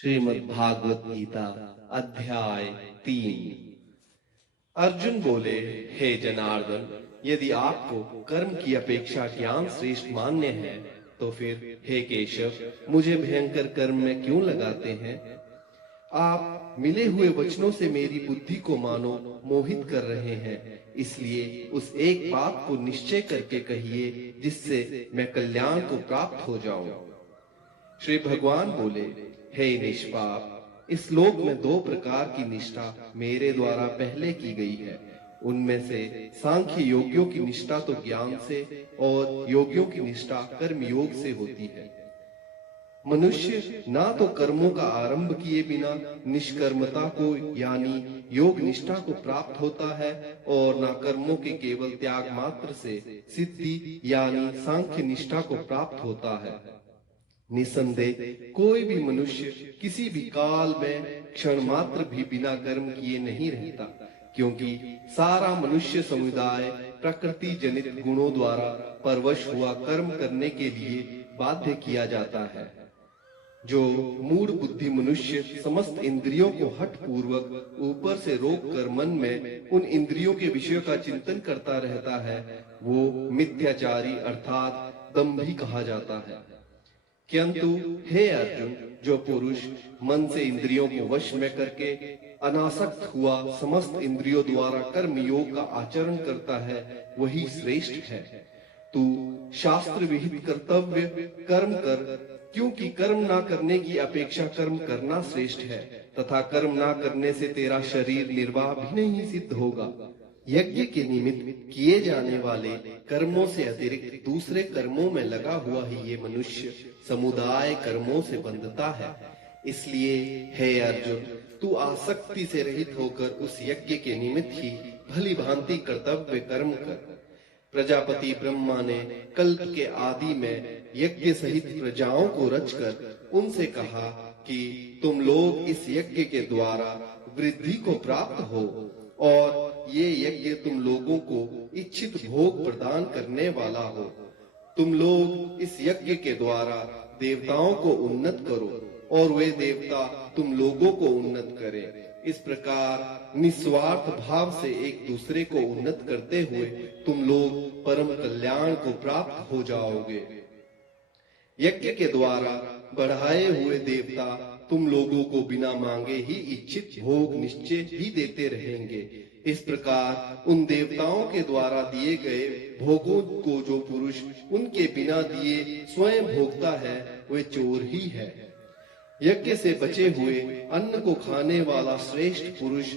श्रीमद् भागवत गीता अध्याय 3। अर्जुन बोले, हे जनार्दन, यदि आपको कर्म की अपेक्षा ज्ञान श्रेष्ठ मान्य है तो फिर हे केशव, मुझे भयंकर कर्म में क्यों लगाते हैं? आप मिले हुए वचनों से मेरी बुद्धि को मानो मोहित कर रहे हैं, इसलिए उस एक बात को निश्चय करके कहिए जिससे मैं कल्याण को प्राप्त हो जाऊं। श्री भगवान बोले, हे निष्पाप, इस लोक में दो प्रकार की निष्ठा मेरे द्वारा पहले की गई है। उनमें से सांख्य योगियों की निष्ठा तो ज्ञान से और योगियों की निष्ठा कर्म योग से होती है। मनुष्य ना तो कर्मों का आरंभ किए बिना निष्कर्मता को यानी योग निष्ठा को प्राप्त होता है और ना कर्मों के केवल त्याग मात्र से सिद्धि यानी सांख्य निष्ठा को प्राप्त होता है। निसंदेह कोई भी मनुष्य किसी भी काल में क्षण मात्र भी बिना कर्म किए नहीं रहता, क्योंकि सारा मनुष्य समुदाय प्रकृति जनित गुणों द्वारा परवश हुआ कर्म करने के लिए बाध्य किया जाता है। जो मूढ़ बुद्धि मनुष्य समस्त इंद्रियों को हठ पूर्वक ऊपर से रोक कर मन में उन इंद्रियों के विषयों का चिंतन करता रहता है, वो मिथ्याचारी अर्थात दंभी कहा जाता है। किंतु हे अर्जुन, जो पुरुष मन से इंद्रियों को वश में करके अनासक्त हुआ समस्त इंद्रियों द्वारा कर्म योग का आचरण करता है, वही श्रेष्ठ है। तू शास्त्र विहित कर्तव्य कर्म कर, क्योंकि कर्म ना करने की अपेक्षा कर्म करना श्रेष्ठ है, तथा कर्म ना करने से तेरा शरीर निर्वाह भी नहीं सिद्ध होगा। यज्ञ के निमित्त किए जाने वाले कर्मों से अतिरिक्त दूसरे कर्मों में लगा हुआ ही ये मनुष्य समुदाय कर्मों से बंधता है। इसलिए हे अर्जुन, तू आसक्ति से रहित होकर उस यज्ञ के निमित्त ही भली भांति कर्तव्य कर्म कर। प्रजापति ब्रह्मा ने कल्प के आदि में यज्ञ सहित प्रजाओं को रचकर उनसे कहा कि तुम लोग इस यज्ञ के द्वारा वृद्धि को प्राप्त हो, और ये यज्ञ तुम लोगों को इच्छित भोग प्रदान करने वाला हो। तुम लोग इस यज्ञ के द्वारा देवताओं को उन्नत करो और वे देवता तुम लोगों को उन्नत करें। इस प्रकार निस्वार्थ भाव से एक दूसरे को उन्नत करते हुए तुम लोग परम कल्याण को प्राप्त हो जाओगे। यज्ञ के द्वारा बढ़ाए हुए देवता तुम लोगों को बिना मांगे ही इच्छित भोग निश्चय ही देते रहेंगे। इस प्रकार उन देवताओं के द्वारा दिए गए भोगों को जो पुरुष उनके बिना दिए स्वयं भोगता है, वे चोर ही है। यज्ञ से बचे हुए अन्न को खाने वाला श्रेष्ठ पुरुष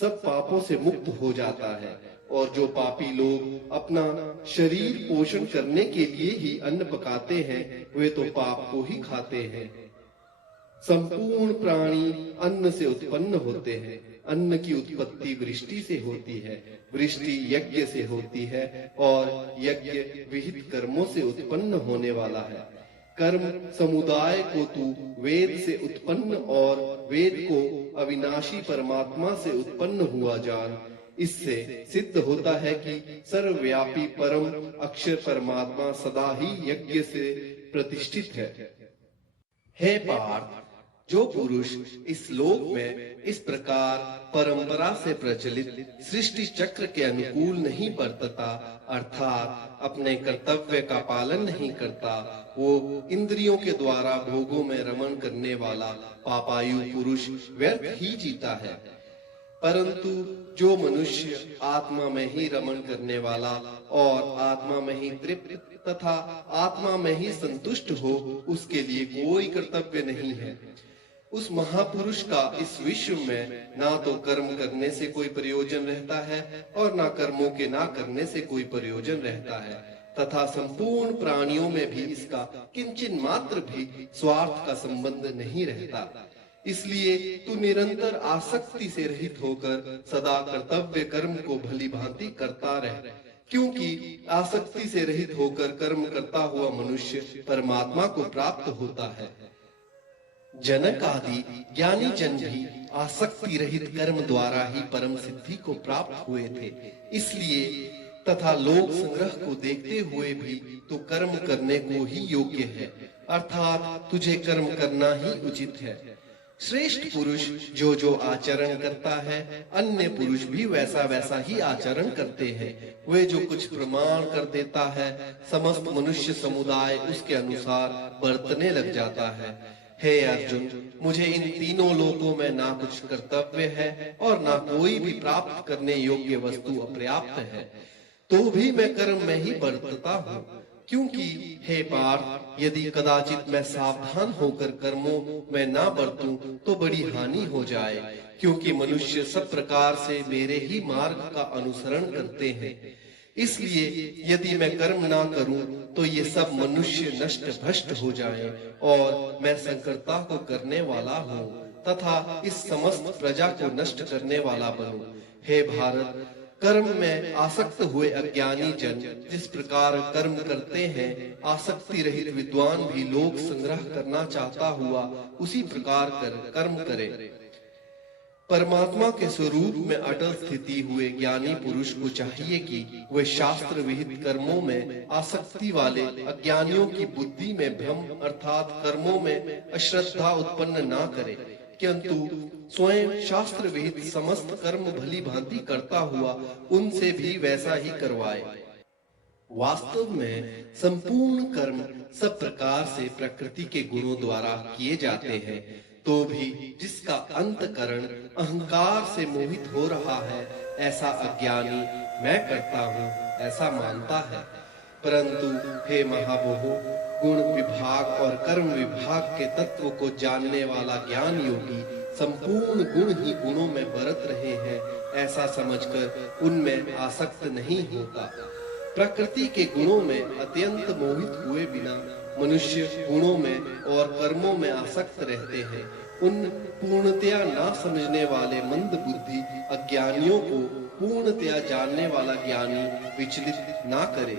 सब पापों से मुक्त हो जाता है, और जो पापी लोग अपना शरीर पोषण करने के लिए ही अन्न पकाते हैं, वे तो पाप को ही खाते हैं। संपूर्ण प्राणी अन्न से उत्पन्न होते हैं। अन्न की उत्पत्ति वृष्टि से होती है, वृष्टि यज्ञ से होती है, और यज्ञ विहित कर्मों से उत्पन्न होने वाला है। कर्म समुदाय को तू वेद से उत्पन्न और वेद को अविनाशी परमात्मा से उत्पन्न हुआ जान। इससे सिद्ध होता है कि सर्वव्यापी परम अक्षर परमात्मा सदा ही यज्ञ से प्रतिष्ठित है। हे पार्थ, जो पुरुष इस लोक में इस प्रकार परंपरा से प्रचलित सृष्टि चक्र के अनुकूल नहीं बरतता, अर्थात अपने कर्तव्य का पालन नहीं करता, वो इंद्रियों के द्वारा भोगों में रमण करने वाला पापायु पुरुष व्यर्थ ही जीता है। परंतु जो मनुष्य आत्मा में ही रमण करने वाला और आत्मा में ही तृप्त तथा आत्मा में ही संतुष्ट हो, उसके लिए कोई कर्तव्य नहीं है। उस महापुरुष का इस विश्व में ना तो कर्म करने से कोई प्रयोजन रहता है और ना कर्मों के ना करने से कोई प्रयोजन रहता है, तथा संपूर्ण प्राणियों में भी इसका किंचिन मात्र भी स्वार्थ का संबंध नहीं रहता। इसलिए तू निरंतर आसक्ति से रहित होकर सदा कर्तव्य कर्म को भली भांति करता रह, क्योंकि आसक्ति से रहित होकर कर्म करता हुआ मनुष्य परमात्मा को प्राप्त होता है। जनक आदि ज्ञानी जन भी आसक्ति रहित कर्म द्वारा ही परम सिद्धि को प्राप्त हुए थे। इसलिए तथा लोक संग्रह को देखते हुए भी तू कर्म करने को ही योग्य है, अर्थात तुझे कर्म करना ही उचित है। श्रेष्ठ पुरुष जो जो आचरण करता है, अन्य पुरुष भी वैसा वैसा ही आचरण करते हैं। वे जो कुछ प्रमाण कर देता है, समस्त मनुष्य समुदाय उसके अनुसार बरतने लग जाता है। हे अर्जुन, मुझे इन तीनों लोकों में ना कुछ कर्तव्य है और ना कोई भी प्राप्त करने योग्य वस्तु अपर्याप्त है, तो भी मैं कर्म में ही बरतता हूँ। क्योंकि हे पार्थ, यदि कदाचित मैं सावधान होकर कर्मों में ना बरतूं तो बड़ी हानि हो जाए, क्योंकि मनुष्य सब प्रकार से मेरे ही मार्ग का अनुसरण करते हैं। इसलिए यदि मैं कर्म ना करूं तो ये सब मनुष्य नष्ट भ्रष्ट हो जाएं, और मैं संकर्ता को करने वाला हूँ तथा इस समस्त प्रजा को नष्ट करने वाला बनूं। हे भारत, कर्म में आसक्त हुए अज्ञानी जन जिस प्रकार कर्म करते हैं, आसक्ति रहित विद्वान भी लोक संग्रह करना चाहता हुआ उसी प्रकार कर्म करे। परमात्मा के स्वरूप में अटल स्थिति हुए ज्ञानी पुरुष को चाहिए कि वे शास्त्र विहित कर्मों में आसक्ति वाले अज्ञानियों की बुद्धि में भ्रम अर्थात कर्मों में अश्रद्धा उत्पन्न ना करे, किंतु स्वयं शास्त्र विहित समस्त कर्म भली भांति करता हुआ उनसे भी वैसा ही करवाए। वास्तव में संपूर्ण कर्म सब प्रकार से प्रकृति के गुणों द्वारा किए जाते हैं, तो भी जिसका अंतकरण अहंकार से मोहित हो रहा है, ऐसा अज्ञानी मैं करता हूँ ऐसा मानता है। परंतु हे महाबाहो, गुण विभाग और कर्म विभाग के तत्व को जानने वाला ज्ञान योगी संपूर्ण गुण ही गुणों में बरत रहे हैं ऐसा समझकर उनमें आसक्त नहीं होता। प्रकृति के गुणों में अत्यंत मोहित हुए बिना मनुष्य गुणों में और कर्मों में आसक्त रहते हैं। उन पूर्णतया ना समझने वाले मंद बुद्धि अज्ञानियों को पूर्णतया जानने वाला ज्ञानी विचलित ना करे।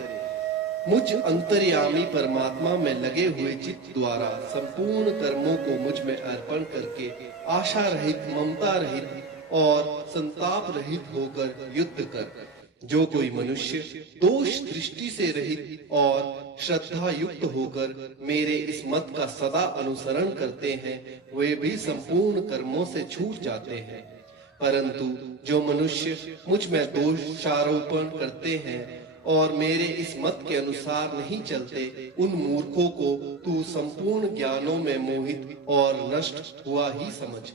मुझ अंतर्यामी परमात्मा में लगे हुए चित्त द्वारा संपूर्ण कर्मों को मुझ में अर्पण करके आशा रहित, ममता रहित और संताप रहित होकर युद्ध कर। जो कोई मनुष्य दोष दृष्टि से रहित और श्रद्धा युक्त होकर मेरे इस मत का सदा अनुसरण करते हैं, वे भी संपूर्ण कर्मों से छूट जाते हैं। परंतु जो मनुष्य मुझ में दोषारोपण करते हैं और मेरे इस मत के अनुसार नहीं चलते, उन मूर्खों को तू संपूर्ण ज्ञानों में मोहित और नष्ट हुआ ही समझ।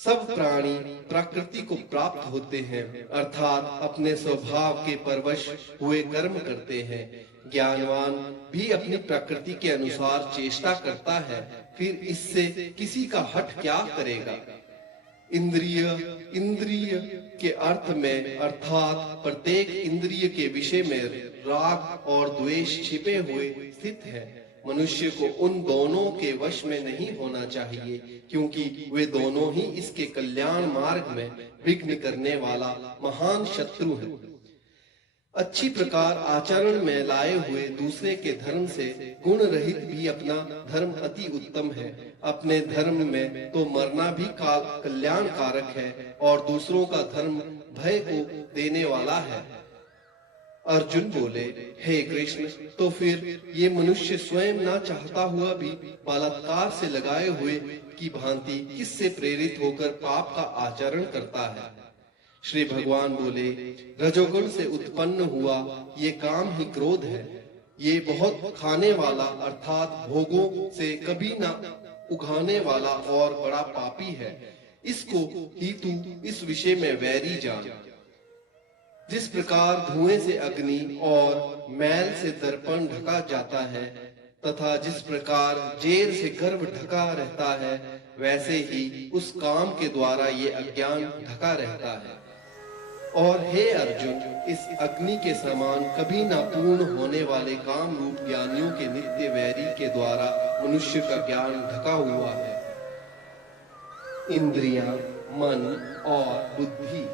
सब प्राणी प्रकृति को प्राप्त होते हैं, अर्थात अपने स्वभाव के परवश हुए कर्म करते हैं। ज्ञानवान भी अपनी प्रकृति के अनुसार चेष्टा करता है, फिर इससे किसी का हठ क्या करेगा। इंद्रिय के अर्थ में अर्थात प्रत्येक इंद्रिय के विषय में राग और द्वेष छिपे हुए स्थित है। मनुष्य को उन दोनों के वश में नहीं होना चाहिए, क्योंकि वे दोनों ही इसके कल्याण मार्ग में विघ्न करने वाला महान शत्रु है। अच्छी प्रकार आचरण में लाए हुए दूसरे के धर्म से गुण रहित भी अपना धर्म अति उत्तम है। अपने धर्म में तो मरना भी कल्याण कारक है और दूसरों का धर्म भय को देने वाला है। अर्जुन बोले, हे कृष्ण, तो फिर ये मनुष्य स्वयं ना चाहता हुआ भी बलात्कार से लगाए हुए की भांति किससे प्रेरित होकर पाप का आचरण करता है। श्री भगवान बोले, रजोगुण से उत्पन्न हुआ ये काम ही क्रोध है। ये बहुत खाने वाला अर्थात भोगों से कभी ना उगाने वाला और बड़ा पापी है। इसको ही तू इस विषय में वैरी जान। जिस प्रकार धुएं से अग्नि और मैल से दर्पण ढका जाता है तथा जिस प्रकार जेल से गर्भ ढका रहता है, वैसे ही उस काम के द्वारा ये अज्ञान ढका रहता है। और हे अर्जुन, इस अग्नि के समान कभी न पूर्ण होने वाले काम रूप ज्ञानियों के नित्य वैरी के द्वारा मनुष्य का ज्ञान ढका हुआ है। इंद्रियां, मन और बुद्धि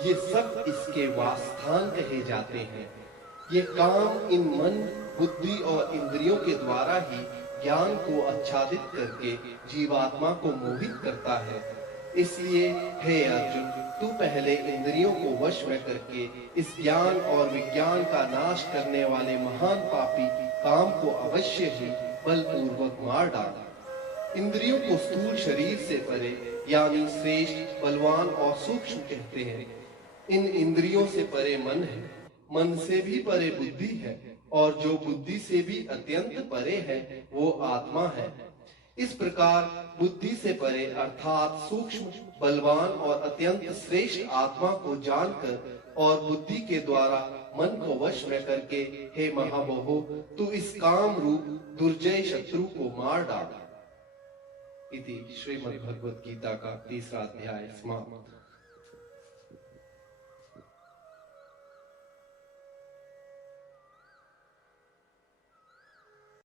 ये सब इसके वासस्थान कहे जाते हैं। ये काम इन मन, बुद्धि और इंद्रियों के द्वारा ही ज्ञान को आच्छादित करके जीवात्मा को मोहित करता है। इसलिए हे अर्जुन, तू पहले इंद्रियों को वश में करके इस ज्ञान और विज्ञान का नाश करने वाले महान पापी काम को अवश्य ही बलपूर्वक मार डाल। इंद्रियों को स्थूल शरीर से परे यानी श्रेष्ठ, बलवान और सूक्ष्म कहते हैं। इन इंद्रियों से परे मन है, मन से भी परे बुद्धि है, और जो बुद्धि से भी अत्यंत परे है वो आत्मा है। इस प्रकार बुद्धि से परे अर्थात सूक्ष्म, बलवान और अत्यंत श्रेष्ठ आत्मा को जानकर और बुद्धि के द्वारा मन को वश में करके, हे महाबाहो, तू इस काम रूप दुर्जय शत्रु को मार डाल। इति श्रीमद् भगवत गीता का 3रा अध्याय समाप्त।